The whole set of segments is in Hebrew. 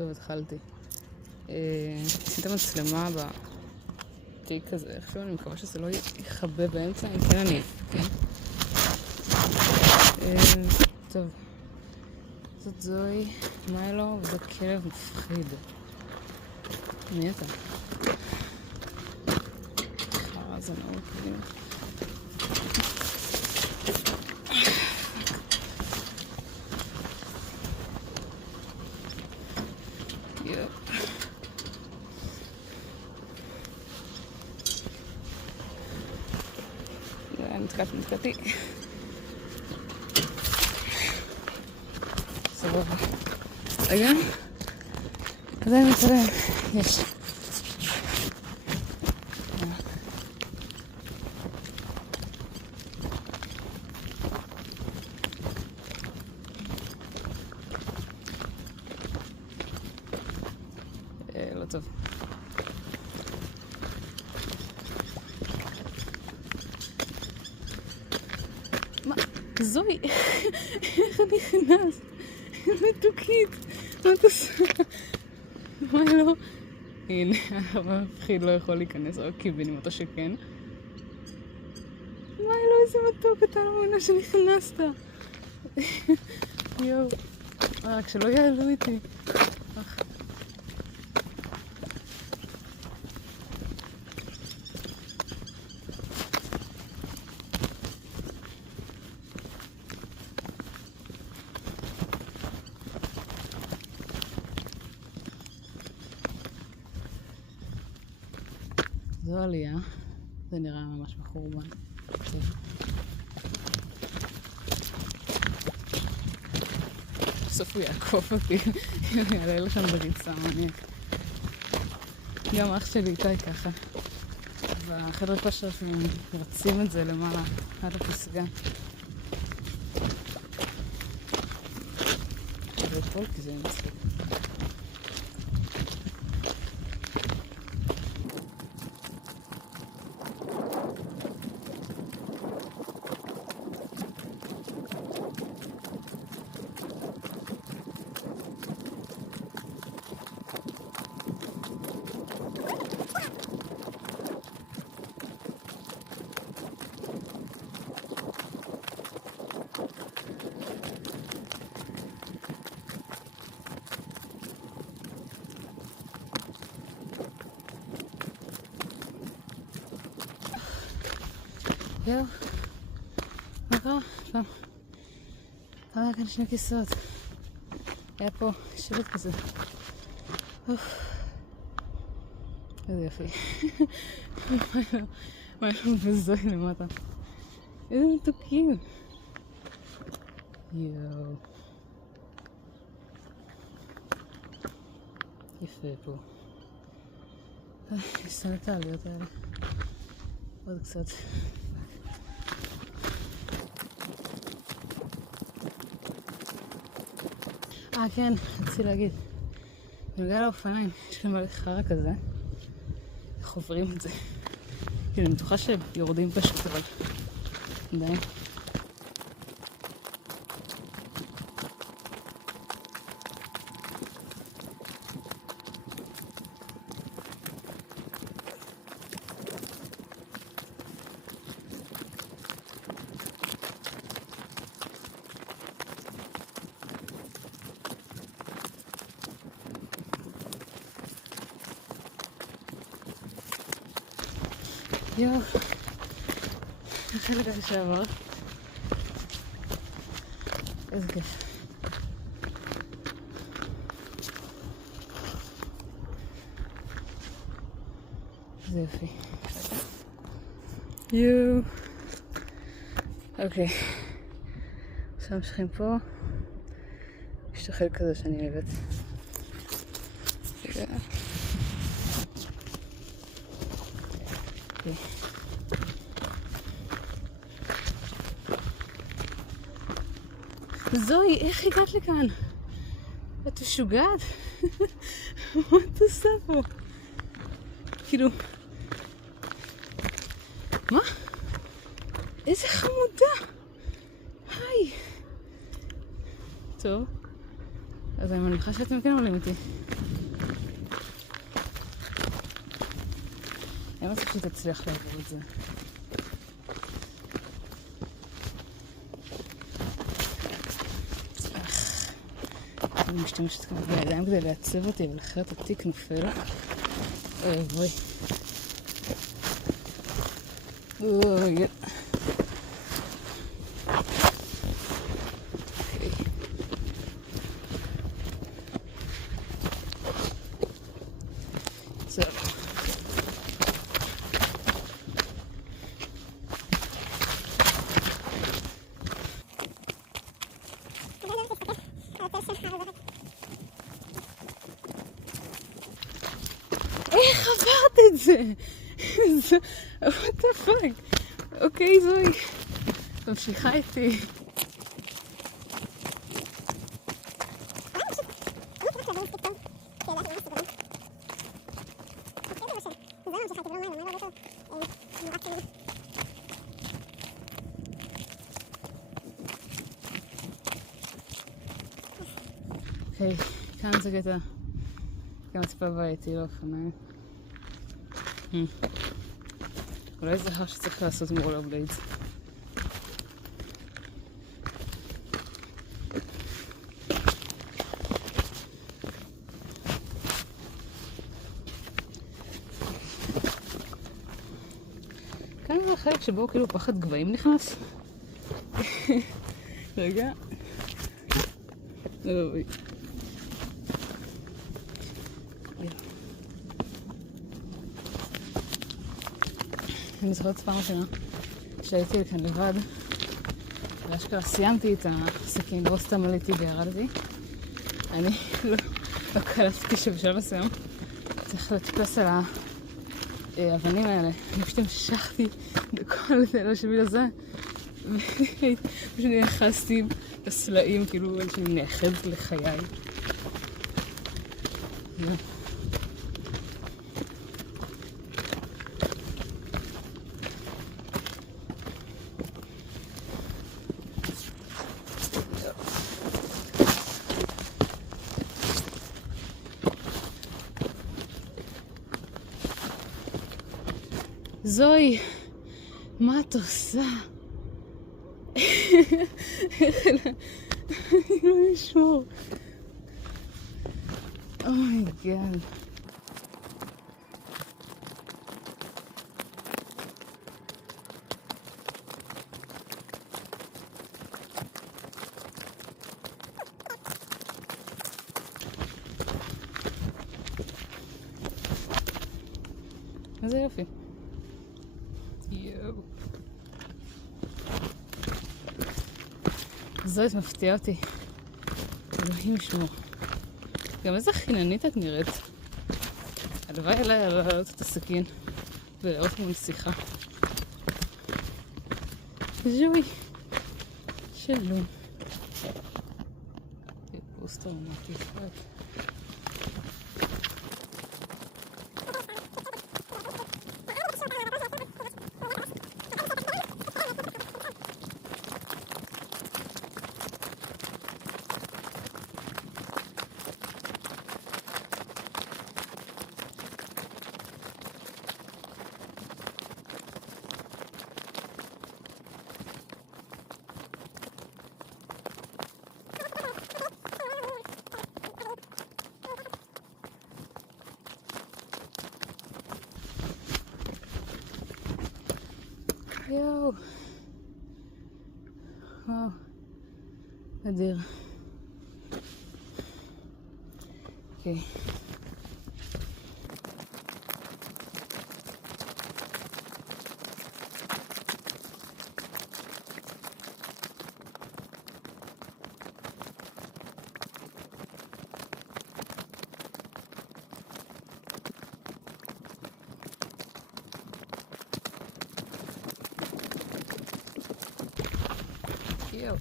טוב, התחלתי. עשיתי מצלמה בתיק הזה, איכשהו אני מקווה שזה לא יכבה באמצע, אם כן אני... טוב. זאת זוהי, מיילו, וזה כלב מפחיד. מי אתה? חרא, זה מאוד קדימה. נתקעתי. סבבה. רגע. עדיין מצלם. יש. לא טוב. זוהי, איך אני נכנס? מתוקית, מה אתה עושה? מה לא? הנה, המפחיד לא יכול להיכנס, רק קיבינים אותו שכן. מה לא, איזה מתוק, אתה לא מבינה שנכנסת. יואו, רק שלא יעלו איתי. זו עלייה, זה נראה ממש מחורבן. בסוף הוא יעקוף אותי, יעלה לכם בריצה מעניין. גם אח שלי איתי ככה. אז החדר כושר שלי רצים את זה למעלה, עד הפסגה. זה טוב כי זה מצחיק. זהו, מה קרה? פעם. היה כאן שני כיסאות. היה פה שלט כזה. איזה יפי. מה היה בזוי למטה? איזה מתוקים. יואו. יפה פה. אסתן את העליות האלה. עוד קצת. כן, רציתי להגיד. בנוגע לאופניים, יש לי מלא חרא כזה. איך עוברים את זה? כאילו, אני בטוחה שיורדים פשוט, אבל... די. יואו, החלק הזה שעבר. איזה כיף. זה יופי. יואו. אוקיי. עכשיו ממשיכים פה. יש את החלק הזה שאני אוהבת. רגע. אוקיי. זוהי, איך הגעת לכאן? את משוגעת? מה את עושה פה? כאילו... מה? איזה חמודה! היי! טוב. אז אני מניחה שאתם כן עולים איתי. אין מצב שתצליח לעבור את זה. אני משתמשת כאן בידיים כדי לעצב אותי, אבל אחרת התיק נופל. אוי בואי. אוי. זהו. איך עברת את זה? what the fuck? אוקיי, זוהי. ממשיכה איתי. אוקיי, כאן זה קטע. גם טיפה בעייתי לאופניים. אולי זכר שצריך לעשות עם רולר בליידס. כאן זה החלק שבו כאילו פחד גבהים נכנס. רגע. אוי. אני זוכרת פעם ראשונה שהייתי כאן לבד, ואשכרה סיימתי את הסכין, לא סתם עליתי וירדתי. אני לא קלטתי שבשלב מסוים צריך לטפס על האבנים האלה. אני פשוט המשכתי בכל זה לשביל הזה, ופשוט נאחזתי בסלעים, כאילו שאני נאחזת לחיי. זוהי, מה את עושה? אני לא אשמור. אומייגאד. איזה יופי. יואו. זאת מפתיעה אותי. אלוהים ישמור. גם איזה חיננית את נראית. הלוואי אליי להעלות את הסכין ולראות מול שיחה. ז'וי. שלום. פוסט טראומטי. יואו. וואו. אדיר. אוקיי. יואו.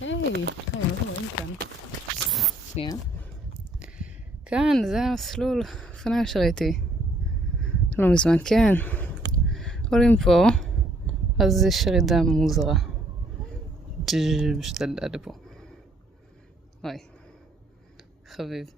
היי, אנחנו רואים כאן. שנייה. כאן, זה המסלול אופניים שראיתי. לא מזמן, כן. עולים פה, אז יש ירידה מוזרה. פשוט עד לפה. וואי. חביב.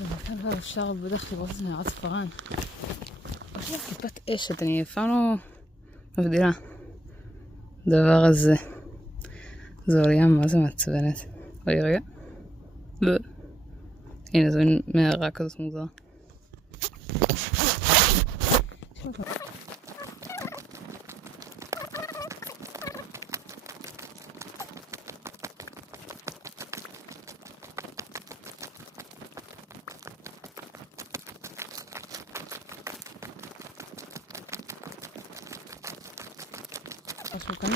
וכאן כבר אפשר בטח לראות את מערת פארן. יש לה טיפת אשת, אני אף פעם לא מבדילה. הדבר הזה. זו עלייה מה זה מעצבנת. רגע. הנה, זו מין מערה כזאת מוזרה. משהו כאן?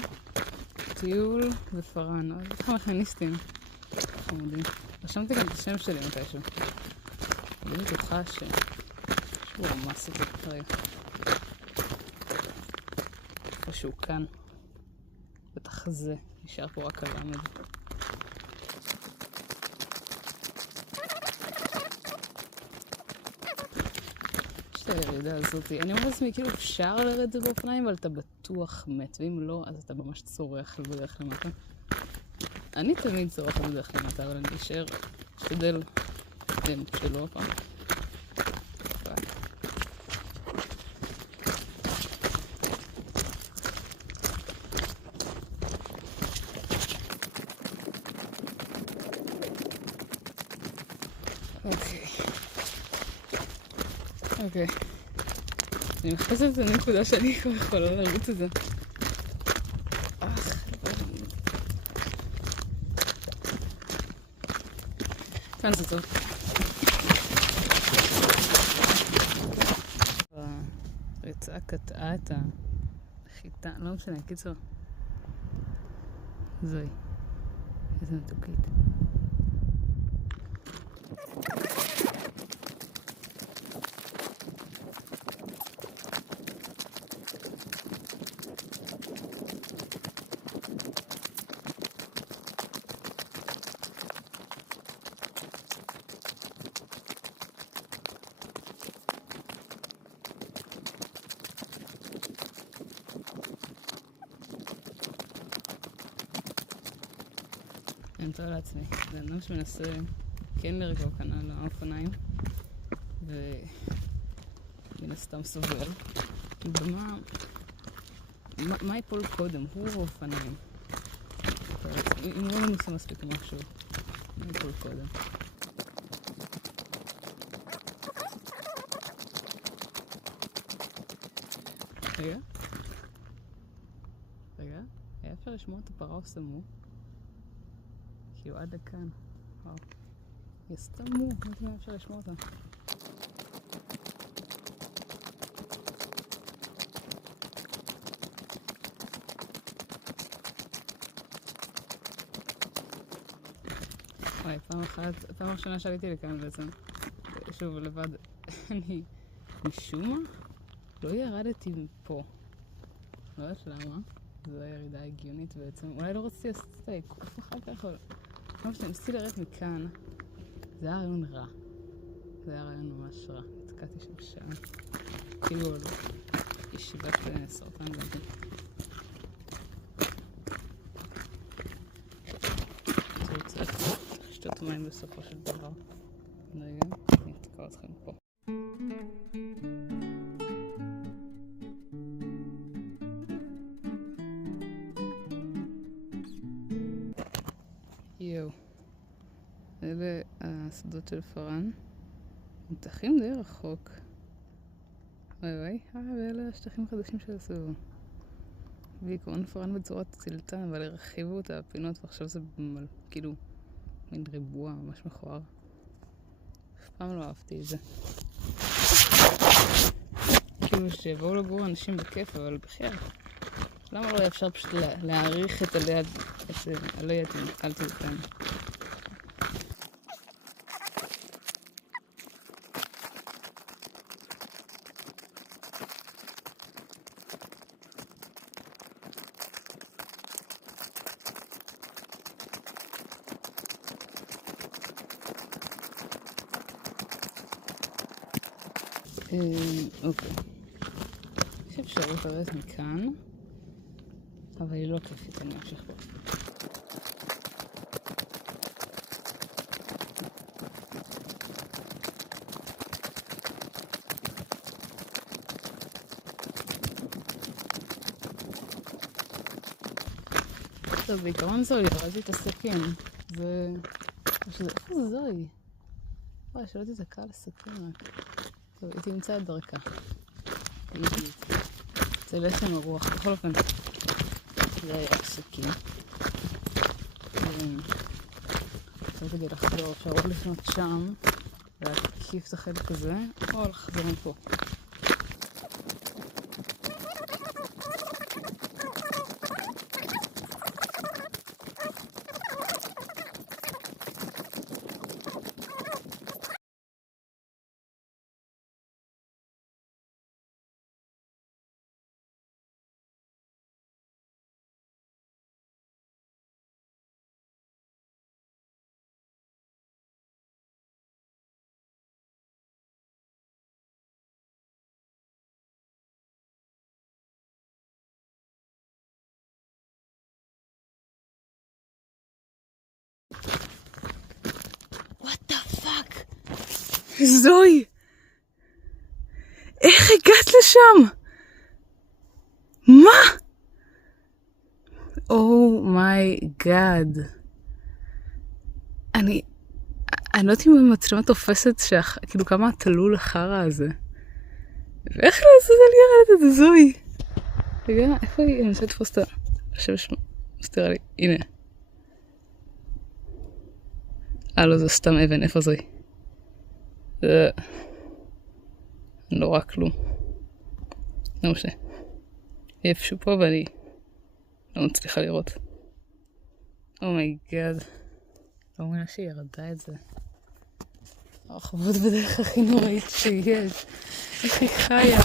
טיול ופארן. זה ככה מכניסטים. חמודים. רשמתי גם את השם שלי מתישהו. אני בטוחה שהוא רמס אותי כרגע. איפה שהוא כאן. בטח זה. נשאר פה רק הלמד. יש את הירידה הזאת. אני אומר לעצמי, כאילו אפשר לרד באופניים, אבל אתה בטוח מת. ואם לא, אז אתה ממש צורח בדרך למטה. אני תמיד צורחת בדרך למטה, אבל אני אשאר, אשתדל שלא הפעם. אוקיי. אני מחפשת את הנקודה שאני כבר יכולה לרוץ את זה. כאן זה טוב. הריצה קטעה את החיטה, לא משנה, קיצור. זוהי. איזה מתוקית. אני מתאר לעצמי, זה אדם שמנסה כן לרכוב כאן על האופניים ומן הסתם סובל. מה ייפול קודם? הוא או האופניים? אם הוא לא נוסע מספיק משהו, מה ייפול קודם? רגע, היה אפשר לשמוע את הפרה או סמו? כאילו עד לכאן. וואו. יסתמו, לא יודעת מה אפשר לשמוע אותם. וואי, פעם ראשונה שעליתי לכאן בעצם. שוב, לבד. אני משום מה לא ירדתי מפה. לא יודעת למה. זו הירידה הגיונית בעצם. אולי לא רציתי לעשות את העיקוף אחר כך, אבל... לא משנה, ניסיתי לרדת מכאן. זה היה רעיון רע. זה היה רעיון ממש רע. התקעתי שם שעה. כאילו, ישיבת סרטן גם כן. אני רוצה לשתות מים בסופו של דבר. רגע, אני אתקע אתכם פה. יואו. אלה השדות של פארן. מתחים די רחוק. וואי, ואלה השטחים חדשים של הסביבה. בעיקרון פארן בצורת צילתה, אבל הרחיבו את הפינות, ועכשיו זה כאילו מין ריבוע ממש מכוער. אף פעם לא אהבתי את זה. כאילו שיבואו לגור אנשים בכיף, אבל בכלל. למה לא אפשר פשוט להעריך את הליד, הליד, אל תלכן. אוקיי. יש אפשרות לרדת מכאן, אבל היא לא כיפית, אני אמשיך פה. טוב, בעיקרון זוהי, ראיתי את הסכין. זה... איפה זה זוהי? וואי, שלא תתקע לסכין רק. טוב, היא תמצא את דרכה. זה לחם הרוח. בכל אופן, זה היה הסכין. עכשיו כדי לחזור, אפשר עוד לפנות שם, להקיף את החלק הזה, או לחזור מפה. זוהי! איך הגעת לשם? מה? מי גאד. אני לא יודעת אם המצלמה תופסת כאילו כמה תלול החרא הזה. ואיך לא עשו זה לי ירדת את זה, זוהי? רגע, איפה היא? אני רוצה לתפוס את עכשיו מסתירה לי. הנה. לא, זה סתם אבן. איפה זוהי? לא רק כלום. לא משנה. היא איפשהו פה ואני לא מצליחה לראות. אומייגאד. לא מבינה שהיא ירדה את זה. הרחובות בדרך הכי נוראית שיש. איך היא חיה.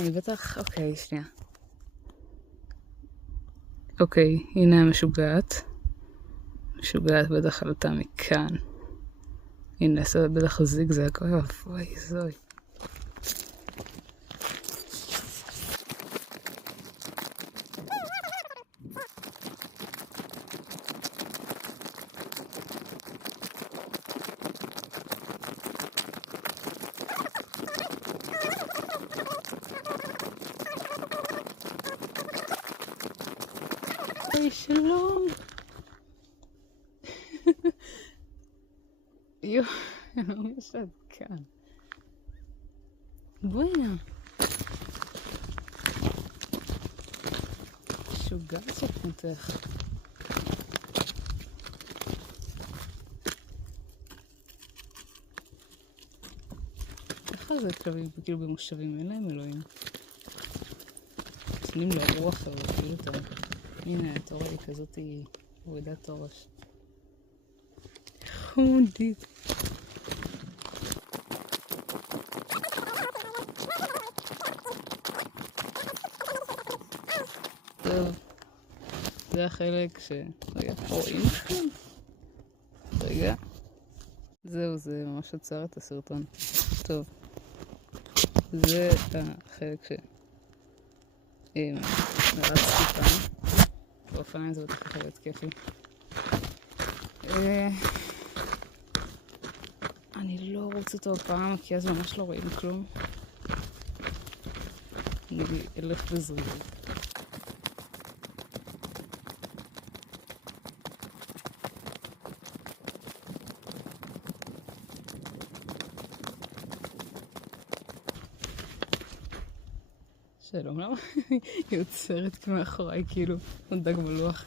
אני בטח... אוקיי, שנייה. אוקיי, הנה המשוגעת. משוגעת בטח עלתה מכאן. הנה, עשה בטח זיגזג. אוי, זוי. היי, שלום. יו, אני ממש עד כאן. בואי נע. שוגעת שפנותך. איך זה כלבים כאילו במושבים? אין להם אלוהים. נותנים לו רוח כאילו אותם. הנה, התורה היא כזאת, היא הורידת תורש. חמודית. טוב, זה החלק ש... רגע, רואים לכם? רגע. זהו, זה ממש עצר את הסרטון. טוב. זה החלק ש... רצתי פעם. באופניים זה בטח יכול להיות כיפי. אני לא רוצה אותו פעם, כי אז ממש לא רואים כלום. אני אלך בזריזות. שלום, למה? היא עוצרת מאחוריי, כאילו, עוד דג מלוח.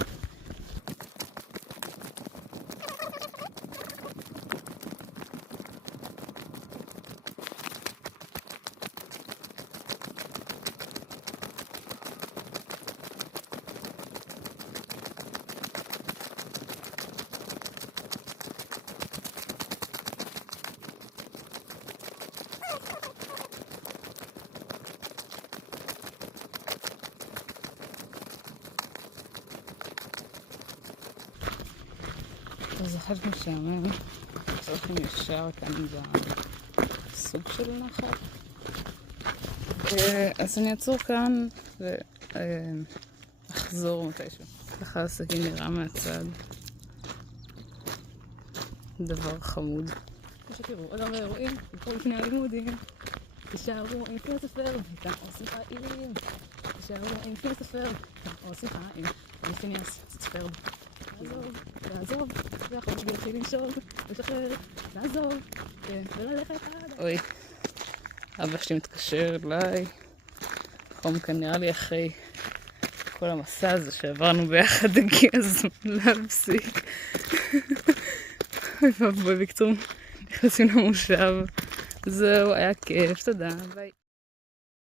טוב, זה חלק משעמם. צריכים ישר כאן בסוג של נחל. אז אני אעצור כאן ואחזור מתישהו. ככה הסכין נראה מהצד. דבר חמוד. כמו שתראו, עוד הרבה אירועים, בכל לפני הלימודים. תישארו עם פי הספר, וכאן עושים חיים. תישארו עם פי הספר, וכאן עושים חיים. ופיניאס, ספר. לעזוב, והחומש להתחיל לנשוב, לשחרר, לעזוב, וללכת עד... אוי, אבא שלי מתקשר אליי. חום כאן נראה לי אחרי כל המסע הזה שעברנו ביחד, הגיע הזמן להפסיק. בקיצור, נכנסים למושב. זהו, היה כיף, תודה, ביי.